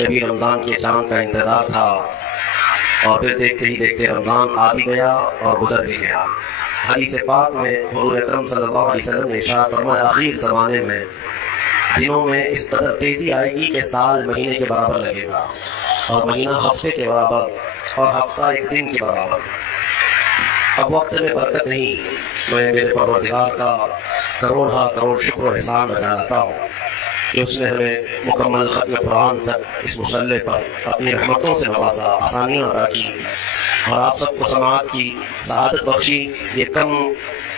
کبھی رمضان کے چاند کا انتظار تھا اور پھر دیکھتے ہی دیکھتے رمضان آ بھی گیا اور گزر بھی گیا۔ حدیث پاک میں حضور اکرم صلی اللہ علیہ وسلم نے ارشاد فرمایا آخر زمانے میں دنوں میں اس قدر تیزی آئے گی کہ سال مہینے کے برابر لگے گا، اور مہینہ ہفتے کے برابر، اور ہفتہ ایک دن کے برابر۔ اب وقت میں برکت نہیں، میں میرے پروردگار کا کروڑ شکر و احسان ادا کرتا ہوں کہ اس نے ہمیں مکمل ختم قرآن تک اس مسلح پر اپنی رحمتوں سے نوازا، آسانیاں عطا کی، اور آپ سب کو سماعت کی سعادت بخشی۔ یہ کم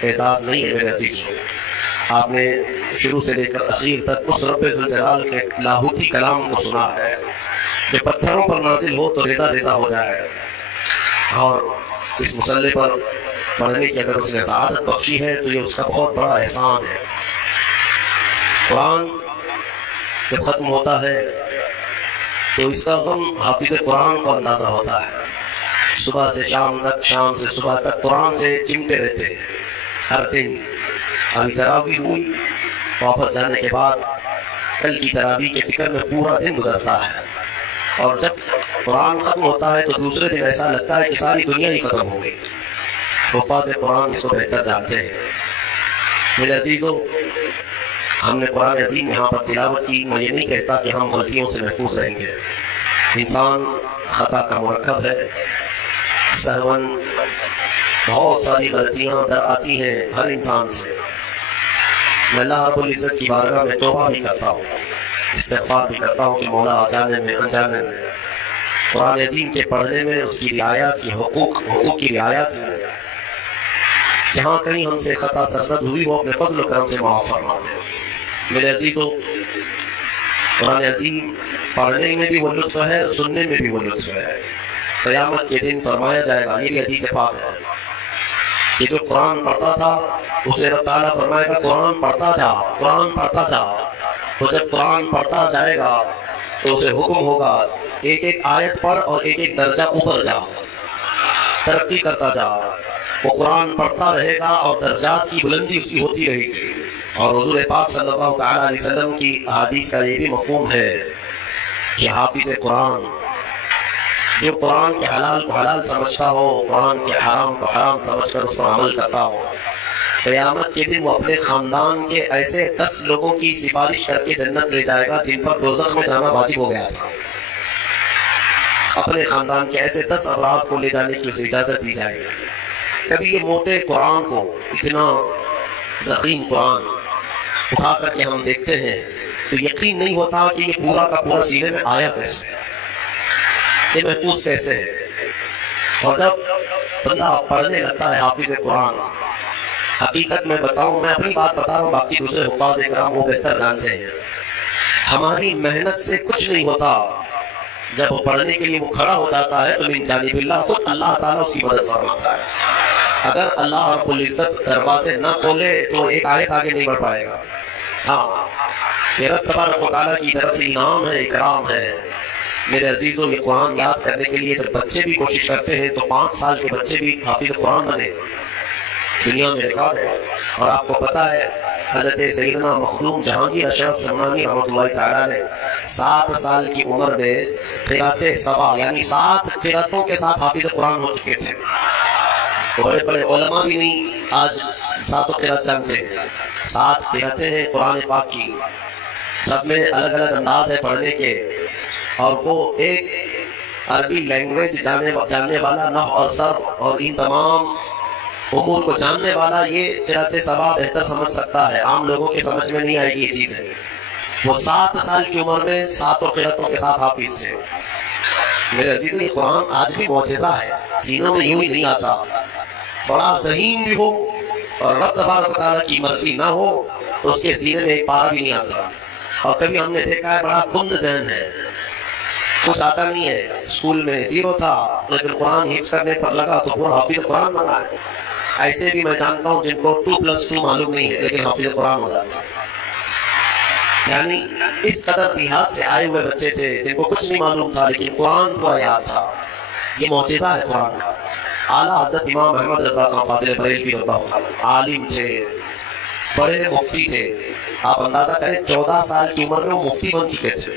اعزاز نہیں ہے میرے عزیزوں، آپ نے شروع سے لے کر اخیر تک اس رب ذوالجلال کے لاہوتی کلام کو سنا ہے جو پتھروں پر نازل ہو تو ریزہ ریزہ ہو جائے، اور اس مسلح پر پڑھنے کی اگر اس نے سعادت بخشی ہے تو یہ اس کا بہت بڑا احسان ہے۔ قرآن جب ختم ہوتا ہے تو اس کا غم حافظ قرآن کو اندازہ ہوتا ہے۔ صبح سے شام تک، شام سے صبح تک قرآن سے چمٹے رہتے ہیں ہر دن۔ ابھی تراویح ہوئی، واپس جانے کے بعد کل کی تراویح کے فکر میں پورا دن گزرتا ہے، اور جب قرآن ختم ہوتا ہے تو دوسرے دن ایسا لگتا ہے کہ ساری دنیا ہی ختم ہو گئی۔ حفاظ قرآن اس کو بہتر جانتے ہیں۔ میرے عزیزوں، ہم نے قرآن عظیم یہاں پر تلاوت کی، میں یہ نہیں کہتا کہ ہم غلطیوں سے محفوظ رہیں گے۔ انسان خطا کا مرکب ہے، سہون بہت ساری غلطیاں در آتی ہیں ہر انسان سے۔ میں اللہ رب العزت کی بارگاہ میں توبہ بھی کرتا ہوں، استغفار بھی کرتا ہوں کہ مولا جانے میں انجانے میں، قرآن عظیم کے پڑھنے میں، اس کی رعایت کی حقوق کی رعایت میں جہاں کہیں ہم سے خطا سرزد ہوئی وہ اپنے فضل و کرم سے معاف فرما دے۔ میرے عزیزوں، قرآن عظیم پڑھنے میں بھی وہ لطف ہے، سننے میں بھی وہ لطف ہے۔ قیامت کے دن فرمایا جائے گا، یہ بھی حدیث پاک ہے کہ جو قرآن پڑھتا تھا اسے رب تعالیٰ فرمائے گا قرآن پڑھتا جا، قرآن پڑھتا جا۔ تو جب قرآن پڑھتا جائے گا تو اسے حکم ہوگا ایک ایک آیت پڑھ اور ایک ایک درجہ اوپر جا، ترقی کرتا جا۔ وہ قرآن پڑھتا رہے گا اور درجات کی بلندی اس کی ہوتی رہے گی۔ اور حضور پاک صلی اللہ تعالیٰ علیہ وسلم کی احادیث کا یہ بھی مفہوم ہے کہ حافظ قرآن جو قرآن کے حلال کو حلال سمجھتا ہو، قرآن کے حرام کو حرام سمجھ کر اس پر عمل کرتا ہو، قیامت کے دن وہ اپنے خاندان کے ایسے 10 لوگوں کی سفارش کر کے جنت لے جائے گا جن پر دوزخ میں جانا واجب ہو گیا تھا۔ اپنے خاندان کے ایسے 10 افراد کو لے جانے کی اسے اجازت دی جائے گی۔ کبھی یہ موٹے قرآن کو، اتنا ضخیم قرآن اٹھا کر کے ہم دیکھتے ہیں تو یقین نہیں ہوتا کہ یہ پورا کا پورا سینے میں آیا کیسے ہے، یہ محفوظ کیسے ہے۔ اور جب بندہ پڑھنے لگتا ہے حافظ قرآن، حقیقت میں بتاؤں، میں اپنی بات بتا رہا ہوں، باقی دوسرے حفاظ کرام وہ بہتر جانتے ہیں، ہماری محنت سے کچھ نہیں ہوتا۔ جب وہ پڑھنے کے لیے وہ کھڑا ہو جاتا ہے تو من جانب اللہ خود اللہ تعالیٰ اس کی مدد فرماتا ہے۔ اگر اللہ رب العزت دروازے نہ کھولے تو ایک آیت آگے نہیں بڑھ پائے گا۔ ہاں، یہ رب تبارک و تعالیٰ کی طرف سے انعام ہے، اکرام ہے۔ میرے عزیزوں، یہ قرآن یاد کرنے کے لیے جب بچے بھی کوشش کرتے ہیں تو 5 سال کے بچے بھی حافظ قرآن بنے، دنیا میں ریکارڈ ہے۔ اور آپ کو پتا ہے حضرت سیدنا مخدوم جہانگیر اشرف سمنانی رحمۃ اللہ تعالیٰ نے 7 سال کی عمر میں قرأت سبع یعنی 7 قرأتوں کے ساتھ حافظ قرآن ہو چکے تھے۔ بڑے بڑے علماء بھی نہیں آج 7 قرأت جانتے ہیں۔ 7 قرأتیں ہیں قرآن پاک کی، سب میں الگ الگ انداز ہے پڑھنے کے، اور وہ ایک عربی لینگویج جاننے والا، نحو اور صرف اور ان تمام امور کو جاننے والا یہ قرأت سبع بہتر سمجھ سکتا ہے، عام لوگوں کے سمجھ میں نہیں آئے گی یہ چیز ہے۔ وہ 7 سال کی عمر میں 7 قرأتوں کے ساتھ حافظ تھے۔ میرے عزیزوں، یہ قرآن آج بھی معجزہ ہے، سینوں میں یوں ہی نہیں آتا۔ بڑا ذہین بھی ہو اور رب تبارک و تعالیٰ کی مرضی نہ ہو تو اس کے سینے میں ایک پارا بھی نہیں آتا۔ اور کبھی ہم نے دیکھا ہے بڑا کند ذہن ہے، کچھ آتا نہیں ہے، اسکول میں 0 تھا لیکن قرآن حفظ کرنے پر لگا تو پورا حافظ قرآن بنا ہے۔ ایسے بھی میں جانتا ہوں جن کو 2+2 معلوم نہیں ہے لیکن حافظ قرآن ہو جاتا ہے۔ یعنی اس قدر دیہات سے آئے ہوئے بچے تھے جن کو کچھ نہیں معلوم تھا لیکن قرآن پورا یاد تھا۔ یہ معجزہ ہے قرآن کا۔ اعلیٰ حضرت امام احمد رضا خان فاضل بریلوی رضا اللہ عالم تھے، بڑے مفتی تھے۔ آپ اندازہ کریں 14 سال کی عمر میں وہ مفتی بن چکے تھے۔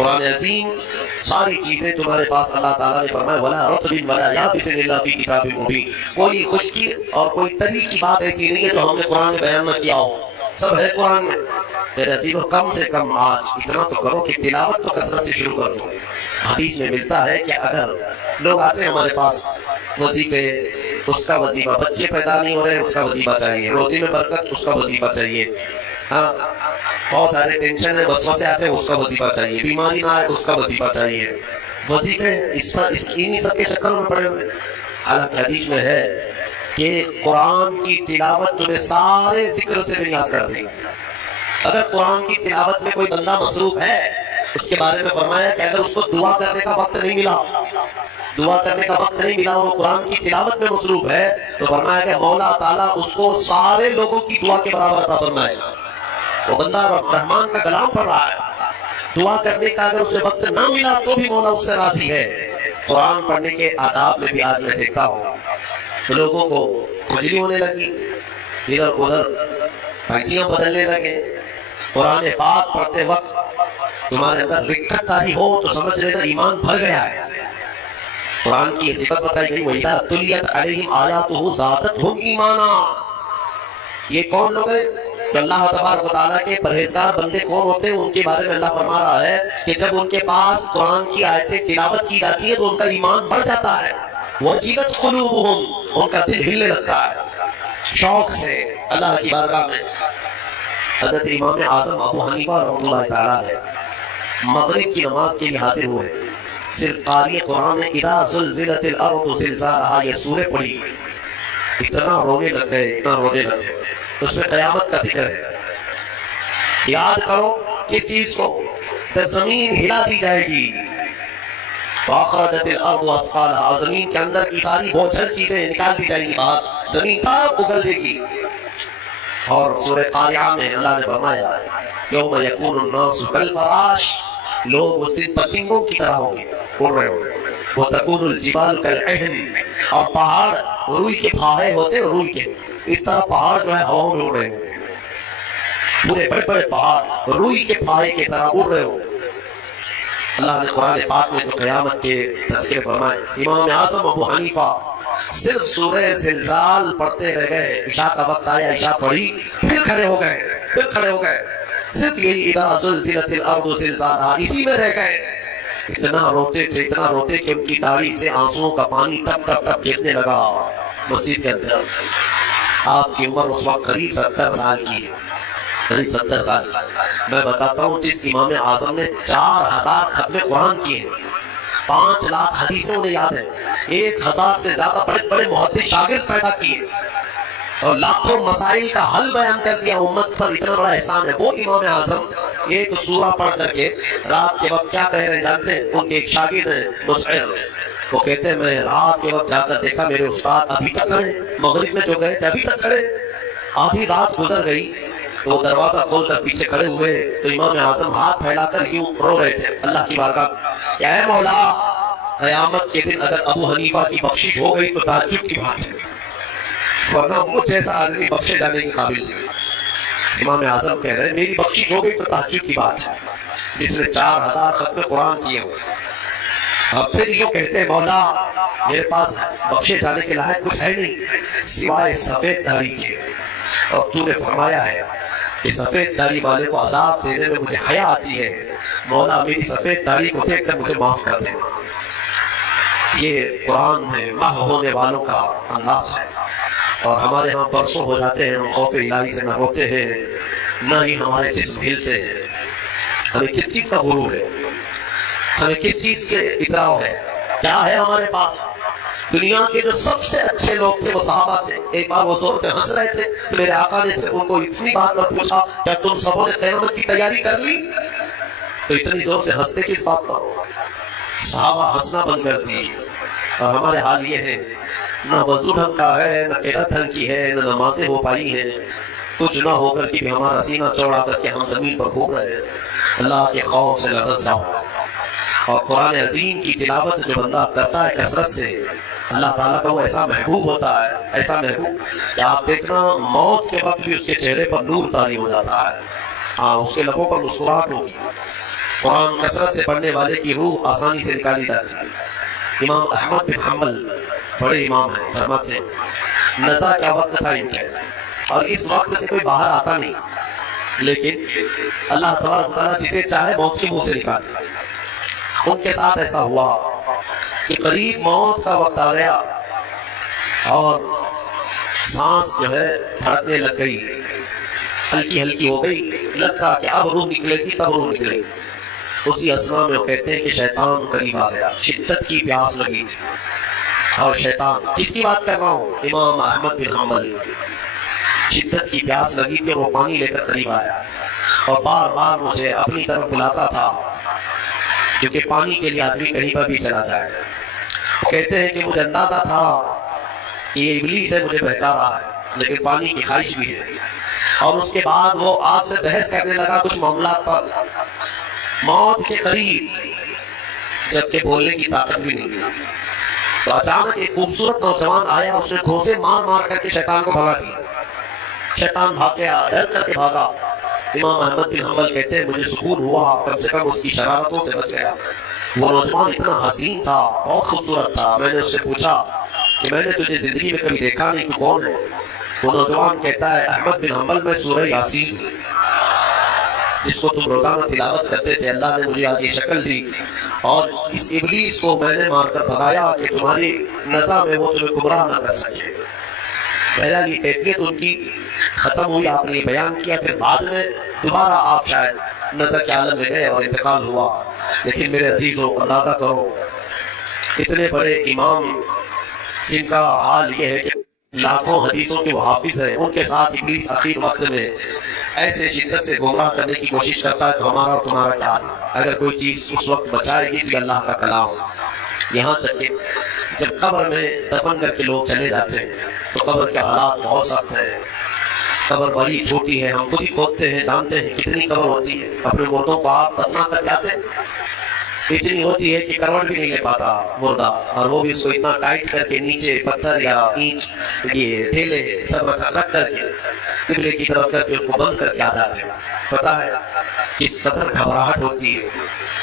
قرآن عظیم ساری چیزیں تمہارے پاس اللہ تعالیٰ نے فرمایا وَلَا رَطْبٍ وَلَا يَابِسٍ إِلَّا فِي كِتَابٍ مُبِينٍ، کوئی خشکی اور کوئی تری کی بات ایسی نہیں ہے جو ہم نے قرآن میں بیان نہ کیا ہو، سب ہے قرآن میں۔ میرے عزیزو کم سے کم آج اتنا تو کرو کہ تلاوت تو کثرت سے شروع کر دو۔ حدیث میں ملتا ہے کہ اگر لوگ آتے ہیں ہمارے پاس وظیفے، اس کا وظیفہ، بچے پیدا نہیں ہو رہے اس کا وظیفہ چاہیے، روزی میں برکت اس کا وظیفہ چاہیے، ہاں بہت سارے ٹینشن ہے وسوسے آتے ہیں اس کا وظیفہ چاہیے، بیماری نہ آئے اس کا وظیفہ چاہیے، وظیفے اس پر انہی سب کے چکر میں پڑے ہوئے۔ حالانکہ حدیث میں ہے کہ قرآن کی تلاوت تمہیں سارے ذکر سے نیاز کر دے گی۔ اگر قرآن کی تلاوت میں کوئی بندہ مصروف ہے، اس کے بارے میں فرمایا کہ اگر اس کو دعا کرنے کا وقت نہیں ملا، دعا کرنے کا وقت نہیں ملا اور وہ قرآن کی تلاوت میں مصروف ہے، تو فرمایا کہ مولا تعالیٰ اس کو سارے لوگوں کی دعا کے برابر عطا فرمائے گا۔ وہ بندہ رحمان کا کلام پڑھ رہا ہے، دعا کرنے کا اگر اسے وقت نہ ملا تو بھی مولا اس سے راضی ہے۔ قرآن پڑھنے کے آداب میں بھی آج میں دیکھتا ہوں لوگوں کو کھجلی ہونے لگی، ادھر ادھر پنچیاں بدلنے لگے۔ قرآن پاک پڑھتے وقت تمہارے اندر رکت کاری ہو تو سمجھ لینا ایمان بھر گیا ہے۔ قرآن کی صفت بتائی گئی وَإِذَا تُلِيَتْ عَلَيْهِمْ آيَاتُهُ زَادَتْهُمْ ایمانا۔ یہ کون لوگ ہیں؟ تو اللہ تبارک و تعالیٰ کے پرہیزگار بندے کون ہوتے ہیں؟ ان کے بارے میں اللہ فرما رہا ہے کہ جب ان کے پاس قرآن کی آیتیں تلاوت کی جاتی ہیں تو ان کا ایمان بڑھ جاتا ہے۔ وَجِلَتْ قُلُوبُهُمْ، ان کا دل ہلنے لگتا ہے شوق سے اللہ کی بارگاہ میں۔ حضرت امام اعظم ابو حنیفہ رحمۃ اللہ تعالیٰ ہے مغرب کی نماز کے لیے حاضر ہوئے، صرف قاری قرآن نے اذا زلزلت الارض زلزالها یہ سورہ پڑھی، اتنا رونے لگ گئے، اتنا رونے لگ گئے۔ اس میں قیامت کا ذکر ہے۔ یاد کرو کس چیز کو؟ جب زمین ہلا دی جائے گی، وَأَخْرَجَتِ الْأَرْضُ أَثْقَالَهَا، اور زمین کے اندر کی ساری بوجھل چیزیں نکال دی جائیں گی باہر، زمین سب اگل دے گی۔ اور سورہ قاریعہ میں اللہ نے فرمایا یوم یکون الناس کالفراش، لوگ اس دن پتنگوں کی طرح ہوں گے، اڑ رہے ہوں گے۔ وتکون الجبال کالعہن، اور پہاڑ روئی کے پھاہے ہوتے ہیں، روئی کے اس طرح پہاڑ جو ہے ہواؤں میں اڑ رہے ہوں گے، پورے بڑے بڑے پہاڑ روئی کے پھاہے کی طرح اڑ رہے ہوں گے۔ اللہ نے قرآن پاک میں جو قیامت کے تذکرے فرمائے، امام اعظم ابو حنیفہ صرف سورہ زلزال پڑھتے رہ گئے، عشاء کا وقت آیا، عشاء پڑھی، پھر کھڑے ہو گئے، صرف یہی اذا زلزلت الارض زلزالها اسی میں رہ گئے۔ اتنا روتے تھے، اتنا روتے کہ ان کی داڑھی سے آنسوؤں کا پانی ٹپ ٹپ ٹپ گرنے لگا مسجد کے اندر۔ آپ کی عمر اس وقت قریب 70 سال کی ہے، قریب 70 سال۔ میں بتاتا ہوں جس امام اعظم نے 4000 ختم قرآن کیے ہیں، 5 لاکھ حدیثیں انہیں یاد ہیں، 1000 سے زیادہ بڑے بڑے محدث شاگرد پیدا کیے اور لاکھوں مسائل کا حل بیان کر دیا، امت پر اتنا بڑا احسان ہے۔ وہ امام اعظم ایک سورہ پڑھ کر کے رات کے وقت کیا کہہ رہے جانتے ہیں؟ ان کے ایک شاگرد ہیں مسعر، وہ کہتے ہیں میں رات کے وقت جا کر دیکھا میرے استاد ابھی تک کھڑے، مغرب میں جو گئے تھے ابھی تک کھڑے، آدھی رات گزر گئی تو وہ دروازہ کھول کر پیچھے کھڑے ہوئے تو امام اعظم ہاتھ پھیلا کر یوں رو رہے تھے اللہ کی بارگاہ کہ اے مولا، قیامت کے دن اگر ابو حنیفہ کی بخشش ہو گئی تو تعجب کی بات ہے، ورنہ مجھ جیسا آدمی بخشے جانے کے قابل نہیں۔ امام اعظم کہہ رہے ہیں میری بخشش ہو گئی تو تعجب کی بات ہے، جس نے 4000 ختم قرآن کیے ہوں۔ اب پھر یوں کہتے ہیں مولا میرے پاس بخشے جانے کے لائق کچھ ہے نہیں سوائے سفید داڑھی کے، اور تو نے فرمایا ہے کہ سفید داڑھی والے کو عذاب دینے میں مجھے حیا آتی ہے، مولا میری سفید داڑھی کو دیکھ کر مجھے معاف کر دے۔ یہ قرآن میں محو ہونے والوں کا انداز ہے، اور ہمارے ہاں برسوں ہو جاتے ہیں ہم خوف الہی سے نہ ہوتے ہیں نہ ہی ہمارے جسم ہلتے ہیں۔ ہمیں کس چیز کا غرور ہے؟ ہمیں کس چیز کے اطراء ہے؟ کیا ہے ہمارے پاس؟ دنیا کے جو سب سے اچھے لوگ تھے وہ صحابہ تھے، ایک بار وہ زور سے ہنس رہے تھے تو میرے آقا نے ان کو اتنی بات پر پوچھا کیا تم سبوں نے قیامت کی تیاری کر لی؟ تو اتنی زور سے ہنستے کس بات پر؟ صحابہ ہنسنا بند کر دی۔ اور ہمارے حال یہ ہے نہ وضو ڈھنگ کا ہے، نہ قرات ڈھنگ کی ہے، نہ نمازیں ہو پائی ہیں، کچھ نہ ہو کر کے بھی ہمارا سینہ چوڑا کر کے ہم زمین پر گھوم رہے ہیں۔ اللہ کے خوف سے لرز جاؤ، اور قرآن عظیم کی تلاوت جو بندہ کرتا ہے کثرت سے، اللہ تعالیٰ کا وہ ایسا محبوب ہوتا ہے، ایسا محبوب کہ آپ دیکھنا موت کے وقت بھی اس کے چہرے پر نور طاری ہو جاتا ہے، ہاں اس کے لبوں پر مسکراہٹ ہوگی، قرآن کثرت سے پڑھنے والے کی روح آسانی سے نکالی جاتی ہے۔ امام احمد بن حنبل بڑے امام ہیں، فرماتے ہیں نزا کیا وقت تھا ان کے، اور اس وقت سے کوئی باہر آتا نہیں، لیکن اللہ تبارک و تعالیٰ جسے چاہے موت کے منہ سے نکالے۔ ان کے ساتھ ایسا ہوا کہ قریب موت کا وقت آ گیا اور سانس جو ہے پھڑکنے لگ گئی، ہلکی ہلکی ہو گئی، لگتا کہ اب روح نکلے گی تب روح نکلے گی۔ اسی اسنا میں وہ کہتے ہیں کہ شیطان قریب آ گیا، شدت کی پیاس لگی تھی، اور شیطان، کس کی بات کر رہا ہوں؟ امام احمد بن حنبل، شدت کی پیاس لگی تھی اور وہ پانی لے کر قریب آیا اور بار بار مجھے اپنی طرف بلاتا تھا، کیونکہ پانی کے لیے آدمی کہیں پر بھی چلا جائے۔ کہتے ہیں کہ مجھے اندازہ تھا کہ یہ ابلیس ہے، مجھے بہکا رہا ہے، لیکن پانی کی خواہش بھی ہے۔ اور اس کے بعد وہ آپ سے بحث کرنے لگا کچھ معاملات پر، موت کے قریب، جبکہ بولنے کی طاقت بھی نہیں۔ تو اچانک ایک خوبصورت نوجوان آیا، اس نے گھوسے مار مار کر کے شیطان کو بھگا دیا۔ شیطان بھاگ گیا، ڈر کر کے بھاگا۔ امام احمد بن حنبل کہتے ہیں مجھے سکون ہوا، کم سے کم اس کی شرارتوں سے بچ گیا۔ وہ نوجوان اتنا حسین تھا، بہت خوبصورت تھا۔ میں نے اس سے پوچھا کہ میں نے تجھے زندگی میں کبھی دیکھا نہیں، تو کون ہے؟ وہ نوجوان کہتا ہے احمد بن حنبل میں سورہ یاسین ہوں، جس کو تم روزانہ تلاوت کرتے تھے۔ اللہ نے مجھے آج یہ شکل دی اور اس ابلیس کو میں نے مار کر بھگایا کہ تمہاری نزا میں وہ تمہیں گمراہ نہ کر سکے۔ پہلا یہ کیفیت ان کی ختم ہوئی، آپ نے یہ بیان کیا، پھر بعد میں دوبارہ آپ شاید نظر کے عالم میں گئے اور انتقال ہوا۔ لیکن میرے عزیزوں، اندازہ کرو اتنے بڑے امام جن کا حال یہ ہے کہ لاکھوں حدیثوں کے وہ حافظ ہیں، ان کے ساتھ ابلیس اخیر وقت میں ایسے شدت سے گمراہ کرنے کی کوشش کرتا ہے تو ہمارا اور تمہارا کیا ہے؟ اگر کوئی چیز اس وقت بچائے گی تو اللہ کا کلام، یہاں تک کہ جب قبر میں دفن کر کے لوگ چلے جاتے ہیں تو قبر کے حالات بہت سخت ہیں۔ قبر بڑی چھوٹی ہے، ہم خود ہی کھودتے ہیں، جانتے ہیں کتنی قبر ہوتی ہے۔ اپنے مردوں کو آپ دفنا کر جاتے ہیں، اتنی ہوتی ہے کہ کروٹ بھی نہیں لے پاتا مردہ، اور وہ بھی اس کو اتنا ٹائٹ کر کے نیچے پتھر یا اینٹ یہ ڈھیلے سب رکھ کر کے قبلے کی طرف کر کے اس کو بند کر کے آ جاتے ہیں۔ پتا ہے کس قدر گھبراہٹ ہوتی ہے،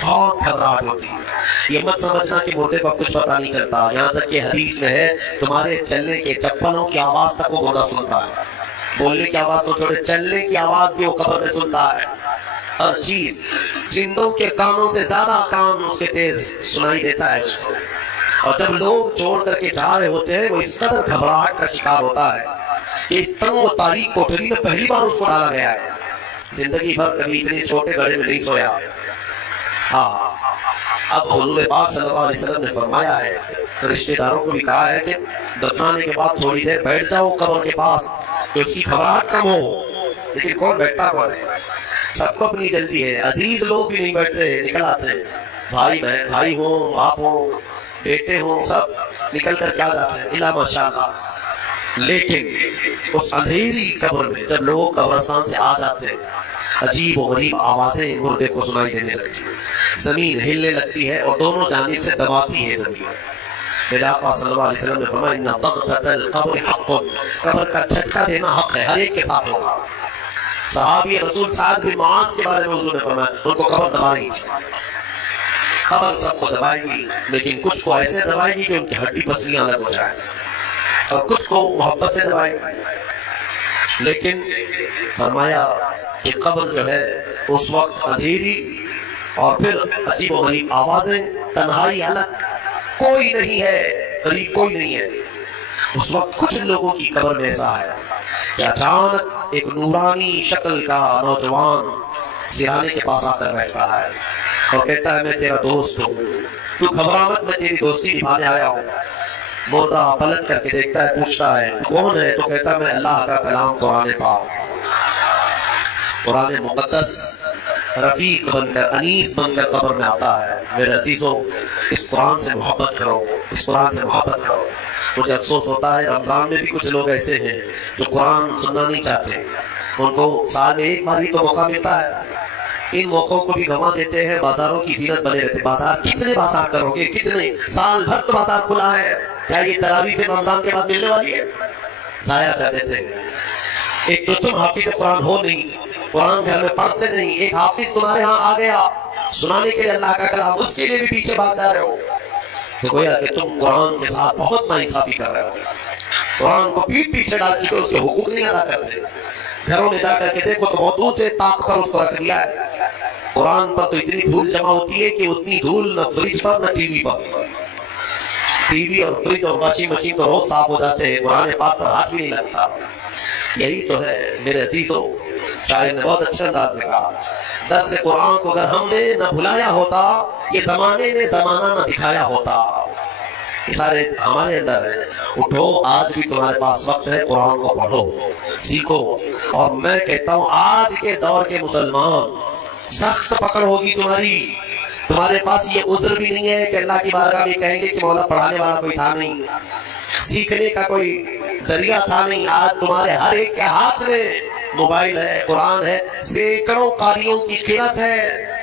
بہت گھبراہٹ ہوتی ہے۔ یہ مت سمجھنا کہ مردے کو کچھ پتا نہیں چلتا، یہاں تک کہ حدیث میں ہے تمہارے چلنے کے چپلوں کی آواز تک وہ مردہ سنتا ہے، بولنے کی آواز تو چھوڑے، چلنے کی آواز بھی وہ قبر میں سنتا ہے۔ ہر چیز، زندوں کے کانوں سے زیادہ کان اس کے تیز سنائی دیتا ہے اس کو۔ اور جب لوگ چھوڑ کر کے جا رہے ہوتے ہیں وہ اس قدر گھبراہٹ کا شکار ہوتا ہے کہ اس تنگ و تاریک کوٹھری میں پہلی بار اس کو ڈالا گیا ہے، زندگی بھر کبھی اتنے چھوٹے گڑھے میں نہیں سویا۔ ہاں، اب حضور پاک صلی اللہ علیہ وسلم نے فرمایا ہے، رشتہ داروں کو بھی کہا ہے کہ دفنانے کے بعد تھوڑی دیر بیٹھ جاؤ قبر کے پاس کہ اس کی گھبراہٹ کم ہو۔ لیکن کون بیٹھتا کون ہے؟ سب کو اپنی جلدی ہے، عزیز لوگ بھی نہیں بیٹھتے، نکل آتے ہیں، بھائی بہن، بھائی ہوں، باپ ہوں، بیٹے ہوں، سب نکل کر کیا جاتے ہیں، الا ماشاءاللہ۔ لیکن اس اندھیری قبر میں جب لوگ قبرستان سے آ جاتے ہیں، عجیب و غریب آوازیں مردے کو سنائی دینے لگتی ہیں، زمین ہلنے لگتی ہے اور دونوں جانب سے دباتی ہے زمین۔ میرے آقا صلی اللہ علیہ وسلم نے فرمایا ان ضغطۃ القبر حق، قبر کا جھٹکا دینا حق ہے، ہر ایک کے ساتھ ہوگا۔ صحابی رسول سعد بن معاذ کے بارے میں حضور نے فرمایا ان کو قبر دبائے گی، قبر سب کو دبائے گی، لیکن کچھ کو ایسے دبائے گی کہ ان کی ہڈی پسلیاں الگ ہو جائیں، اور کچھ کو محبت سے دبائے گی۔ لیکن فرمایا کہ قبر جو ہے اس وقت اندھیری اور پھر عجیب و غریب آوازیں، تنہائی الگ، کوئی نہیں ہے، قریب کوئی نہیں ہے۔ اس وقت کچھ لوگوں کی قبر میں ایسا ہے کہ اچانک ایک نورانی شکل کا نوجوان سرانے کے پاس آ کر بیٹھتا ہے اور کہتا ہے میں تیرا دوست ہوں، تو گھبرا مت، میں تیری دوستی نبھانے آیا ہوں۔ مردہ پلٹ کر کے دیکھتا ہے، پوچھتا ہے کون ہے؟ تو کہتا ہے میں اللہ کا کلام قرآن پاک، قرآن مقدس رفیق بن کر، انیس بن کر قبر میں آتا ہے۔ میرے عزیزوں، اس قرآن سے محبت کرو، اس قرآن سے محبت کرو۔ مجھے افسوس ہوتا ہے رمضان میں بھی کچھ لوگ ایسے ہیں جو قرآن سننا نہیں چاہتے، ان کو سال میں ایک بار ہی تو موقع ملتا ہے، ان موقعوں کو بھی گنوا دیتے ہیں، بازاروں کی زینت بنے رہتے۔ بازار کتنے بازار کرو گے، کتنے سال بھر تو بازار کھلا ہے، کیا یہ تراویح پھر رمضان کے بعد ملنے والی ہے؟ ضائع کر دیتے ہیں۔ ایک تو تم حافظ قرآن ہو نہیں، قرآن گھر میں پڑھتے نہیں، ایک حافظ تمہارے ہاں آ گیا سنانے کے لیے اللہ کا کلام، اس کے لیے بھی پیچھے بھاگ جا رہے ہو، تو گویا کہ تم قرآن کے ساتھ بہت ناانصافی کر رہے ہو، قرآن کو پیٹ پیچھے ڈال چکے، اس کے حقوق نہیں ادا کرتے۔ گھروں میں جا کر کے دیکھو تو بہت اونچے طاق پر اس کو رکھ دیا ہے۔ قرآن پر تو اتنی دھول جمع ہوتی ہے کہ اتنی دھول نہ فریج پر نہ ٹی وی پر، ٹی وی اور فریج اور واشنگ مشین تو روز صاف ہو جاتے ہیں، قرآن پاک پر ہاتھ بھی نہیں لگتا۔ یہی تو ہے میرے عزیزوں، شاعر نے بہت اچھا انداز میں کہا، درس قرآن کو اگر ہم نے نہ بھلایا ہوتا، یہ زمانے نے زمانہ نہ دکھایا ہوتا۔ یہ سارے ہمارے اندر ہیں۔ اٹھو، آج بھی تمہارے پاس وقت ہے، قرآن کو پڑھو، سیکھو۔ اور میں کہتا ہوں آج کے دور کے مسلمان، سخت پکڑ ہوگی تمہارے پاس یہ عذر بھی نہیں ہے کہ اللہ کی بارگاہ میں کہیں گے کہ مولا پڑھانے والا کوئی تھا نہیں، سیکھنے کا کوئی ذریعہ تھا نہیں۔ آج تمہارے ہر ایک کے ہاتھ میں موبائل ہے، قرآن ہے، سینکڑوں قاریوں کی قلت ہے۔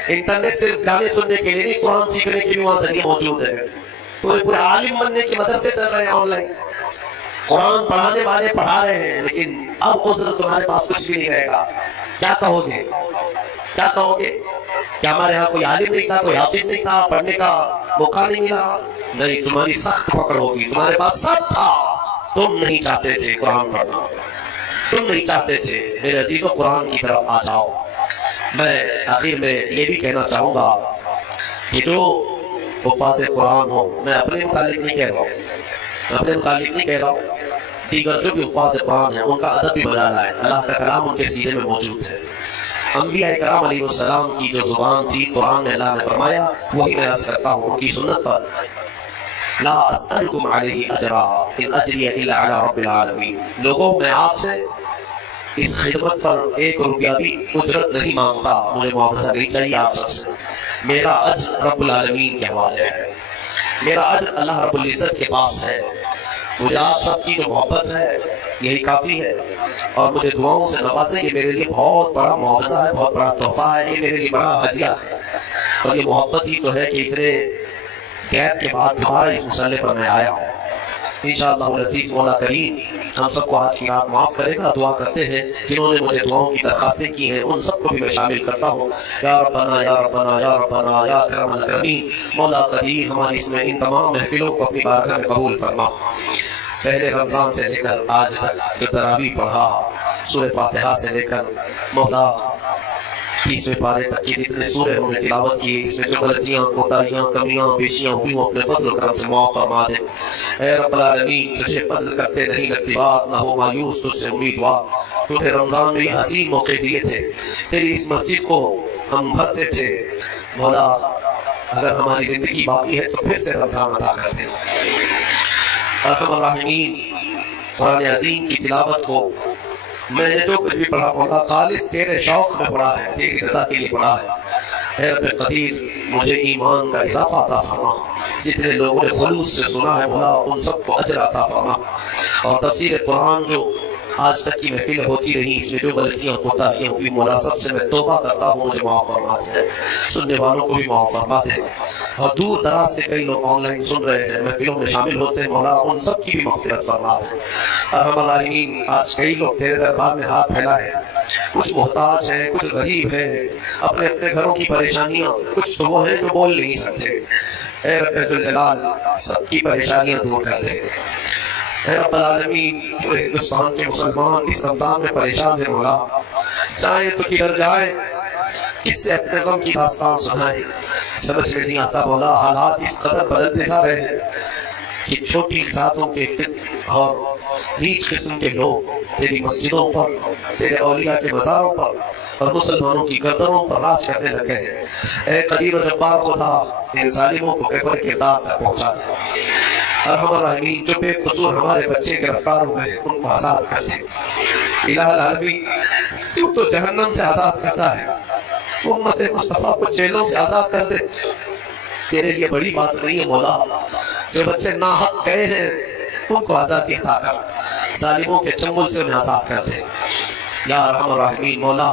انٹرنیٹ صرف گانے سننے کے لیے نہیں، قرآن سیکھنے کے بھی وہاں ذریعہ موجود ہے۔ پورے عالم بننے کے مدرسے چل رہے ہیں آن لائن، قرآن پڑھانے والے پڑھا رہے ہیں، لیکن اب عذر تمہارے پاس کچھ بھی نہیں رہے گا۔ کیا کہو گے؟ کیا کہو گے؟ کہ ہمارے ہاں کوئی عالم نہیں تھا، کوئی حافظ نہیں تھا، پڑھنے کا موقع نہیں ملا؟ نہیں، تمہاری سخت پکڑ ہوگی، تمہارے پاس سب تھا، تم نہیں چاہتے تھے قرآن پڑھنا، تم نہیں چاہتے تھے۔ میرے عزیزو، قرآن کی طرف آ جاؤ۔ میں آخر میں یہ بھی کہنا چاہوں گا کہ جو حفاظ قرآن ہو، میں اپنے متعلق نہیں کہہ رہا ہوں، دیگر جو بھی حفاظ قرآن ہیں ان کا ادب بھی بجانا ہے، اللہ کا کلام ان کے سینے میں موجود ہے۔ انبیاء کرام علیہ السلام کی جو زبان تھی، قرآن میں اللہ نے فرمایا، وہی میں عرض کرتا ہوں ان کی سنت پر، لا اسألکم علیہ اجرا ان اجری الا علی رب العالمین۔ لوگوں، میں آپ سے اس خدمت پر 1 روپیہ بھی اجرت نہیں مانگتا، مجھے معاوضہ نہیں چاہیے آپ سب سے، میرا اجر رب العالمین کے حوالے ہے، میرا اجر اللہ رب العزت کے پاس ہے۔ مجھے آپ سب کی جو محبت ہے یہی کافی ہے، اور مجھے دعاؤں سے نوازیں، یہ میرے لیے بہت بڑا معاوضہ ہے، بہت بڑا تحفہ ہے، یہ میرے لیے بڑا ہدیہ ہے۔ اور یہ محبت ہی تو ہے کہ اتنے گیپ کے بعد دوبارہ اس مسئلے پر میں آیا ہوں۔ انشاءاللہ العزیز مولا کریم ہم سب کو آج کی رات معاف کرے گا۔ دعا کرتے ہیں جنہوں نے مجھے دعاؤں کی درخواستیں کی ہیں ان سب کو بھی میں شامل کرتا ہوں۔ یا ربنا یا ربنا یا ربنا یا اکرم الاکرمین، مولا قدیر ہماری اس میں ان تمام محفلوں کو اپنی بارگاہ میں قبول فرما۔ پہلے رمضان سے لے کر آج تک جو تراویح پڑھا، سورہ فاتحہ سے لے کر مولا 30ویں پارے تک کی جتنے سورے ہم نے تلاوت کی، اس میں جو غلطیاں، کوتاہیاں، کمیاں، بیشیاں ہوئی ہوں اپنے فضل و کرم سے معاف فرما دے۔ اے رب العالمین، تجھے فضل کرتے نہیں لگتی بات، نہ ہو مایوس تجھ سے امیدوار۔ تو پھر رمضان میں یہ حسین موقع دیے تھے، تیری اس مسجد کو ہم بھرتے تھے، مولا اگر ہماری زندگی باقی ہے تو پھر سے رمضان عطا کر دے۔ ارحم الراحمین، قرآن عظیم کی تلاوت کو میں نے جو کچھ بھی پڑھا مولا خالص تیرے شوق میں پڑھا ہے، تیری رضا کے لیے پڑھا ہے۔ اے رب قدیر، مجھے ایمان کا اضافہ عطا فرما۔ جتنے لوگوں نے خلوص سے سنا ہے مولا ان سب کو اجر عطا فرما۔ اور تفسیر قرآن جو آج تک کی محفل ہوتی رہی، اس میں جو غلطیاں کوتاہیاں ہوئی مولا سب سے میں توبہ کرتا ہوں، مجھے معاف فرما دے، سننے والوں کو بھی معاف فرما دے۔ اور دور دراز سے کئی لوگ آن لائن سن رہے ہیں، محفلوں میں شامل ہوتے ہیں، مولا ان سب کی بھی مغفرت فرما دے۔ ارحم الراحمین، آج کئی لوگ تیرے دربار میں ہاتھ پھیلائے ہیں، کچھ محتاج ہیں، کچھ غریب ہیں، اپنے اپنے گھروں کی پریشانیاں، کچھ تو وہ ہیں جو بول نہیں سکتے۔ اے رب ذوالجلال، سب کی پریشانیاں دور کر دے۔ اے رب العالمین، جو ہندوستان کے مسلمان اس رمضان میں پریشان ہیں مولا، چاہے تو کدھر جائے، کس سے اپنے غم کی داستان سنائے، سمجھ میں نہیں آتا مولا۔ حالات اس قدر بدلتے جا رہے ہیں کہ چھوٹی ذاتوں کے اور نیچ قسم کے لوگ تیری مسجدوں پر، تیرے اولیاء کے مزاروں پر اور مسلمانوں کی گردنوں پر راج کرنے لگے ہیں۔ اے قدیر و جبار کو تھا ان ظالموں کو کفر کے داغ تک پہنچا دے۔ ارحم الراحمین، جو بے قصور ہمارے بچے گرفتار ہوئے ہیں ان کو آزاد کر دے۔ الہ العالمین، تو تو جہنم سے آزاد کرتا ہے، امت مصطفیٰ کو جیلوں سے آزاد کر دے۔ تیرے لیے بڑی بات نہیں ہے مولا۔ جو بچے ناحق گئے ہیں ان کو آزادی عطا کر، ظالموں کے چنگل سے انہیں آزاد کر دے۔ یا ارحم الراحمین مولا،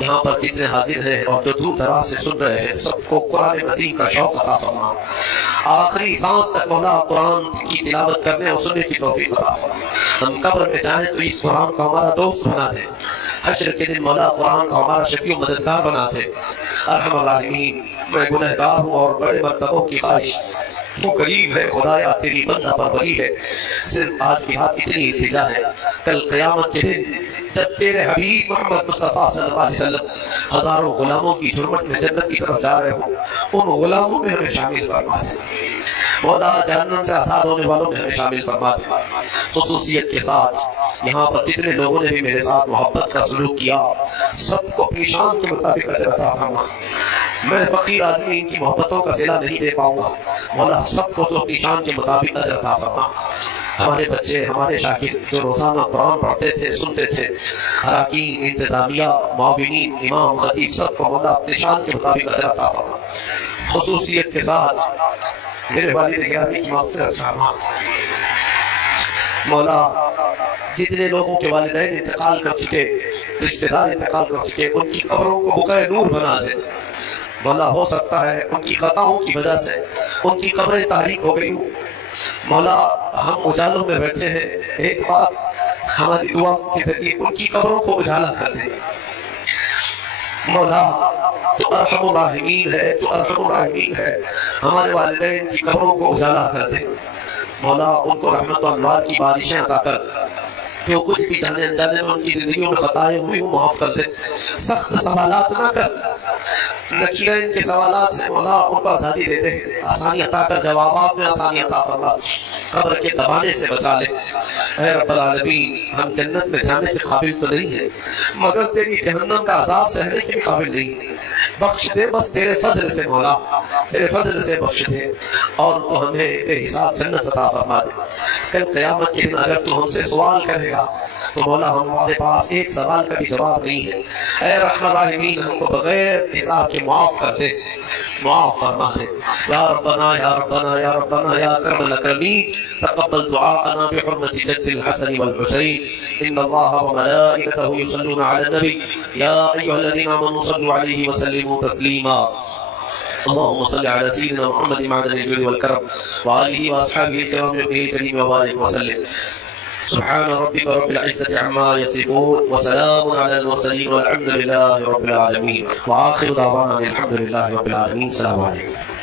یہاں پر جتنے حاضر ہیں اور جو دور دراز سے سن رہے ہیں سب کو قرآن عظیم کا شوق عطا فرما۔ آخری سانس تک مولا قرآن کی تلاوت کرنے اور سننے کی توفیق عطا فرما۔ ہم قبر میں جائیں تو اس قرآن کو ہمارا دوست بنا دے، حشر کے دن مولا قرآن کو ہمارا شفیع و مددگار بنا دے۔ ارحم الراحمین، میں گنہگار ہوں اور بڑے مرتبوں کی خواہش، تو قریب ہے خدایا تیری بندہ پروری ہے، صرف آج کی بات اتنی التجا ہے، کل قیامت کے دن جب تیرے حبیب محمد مصطفیٰ صلی اللہ علیہ وسلم ہزاروں غلاموں کی جھرمٹ میں جنت کی طرف جا رہے ہوں، ان غلاموں میں ہمیں شامل فرما دے، مولا جہنم سے آزاد ہونے والوں میں ہمیں شامل فرما دے۔ خصوصیت کے ساتھ یہاں پر جتنے لوگوں نے بھی میرے ساتھ محبت کا سلوک کیا، سب کو اپنی شان کے مطابق اجر عطا فرما۔ میں فقیر آدمی ان کی محبتوں کا صلہ نہیں دے پاؤں گا، مولا سب کو تو اپنی شان کے مطابق اجر عطا فرما۔ ہمارے بچے، ہمارے شاگرد جو روزانہ قرآن پڑھتے تھے، سنتے تھے، اراکین، انتظامیہ، معاونین، امام، خطیب، سب کو مولا اپنی شان کے مطابق اجر عطا فرما۔ خصوصیت کے ساتھ میرے والد گرامی کی مغفرت فرما۔ مولا جتنے لوگوں کے والدین انتقال کر چکے، رشتہ دار انتقال کر چکے، ان کی قبروں کو بقعہ نور بنا دے۔ مولا ہو سکتا ہے ان کی خطاؤں کی وجہ سے ان کی قبریں تاریک ہو گئی ہوں، مولا ہم اجالوں میں بیٹھے ہیں، ایک بار ہماری دعا کے ذریعے ان کی قبروں کو اجالا کر دے۔ مولا تو ارحم الراحمین ہے، تو ارحم الراحمین ہے، ہمارے والدین کی قبروں کو اجالا کر دے۔ مولا ان کو رحمت و انوار کی بارشیں عطا کر، جو کچھ بھی جانے انجانے میں ان کی زندگیوں میں خطائیں ہوئی وہ معاف کر دے، سخت سوالات نہ کر، نکیرین کے سوالات سے مولا ان کو آزادی دے دے، آسانی عطا کر، جوابات میں آسانی عطا فرما، قبر کے دبانے سے بچا لے۔ اے رب العالمین، ہم جنت میں جانے کے قابل تو نہیں ہیں، مگر تیری جہنم کا عذاب سہنے کے قابل نہیں ہیں، بخش دے بس تیرے فضل سے مولا، تیرے فضل سے بخش دے، اور تو ہمیں بے حساب جنت عطا فرما دے۔ کل قیامت کے دن اگر تو ہم سے سوال کرے گا تو مولا ہمارے پاس ایک سوال کا بھی جواب نہیں ہے، اے رحمت الراحمین ہم کو بغیر حساب کے معاف کر دے، معاف فرما دے۔ یا ربنا یا ربنا یا ربنا یا اکرم الاکرمین، تقبل دعاءنا بحرمت جد الحسن والحسین، ان اللہ وملائکتہ یصلون علی النبی یا ایھا الذین آمنوا صلوا علیہ وسلموا تسلیما۔ اللهم صل على سيدنا محمد معدن الجود والكرم وآله وأصحابه الكرام وابنه الكريم وبارك وسلم۔ سبحان ربك رب العزة عما يصفون وسلام على المرسلين والحمد لله رب العالمين، وآخر دعوانا الحمد لله رب العالمين۔ السلام عليكم۔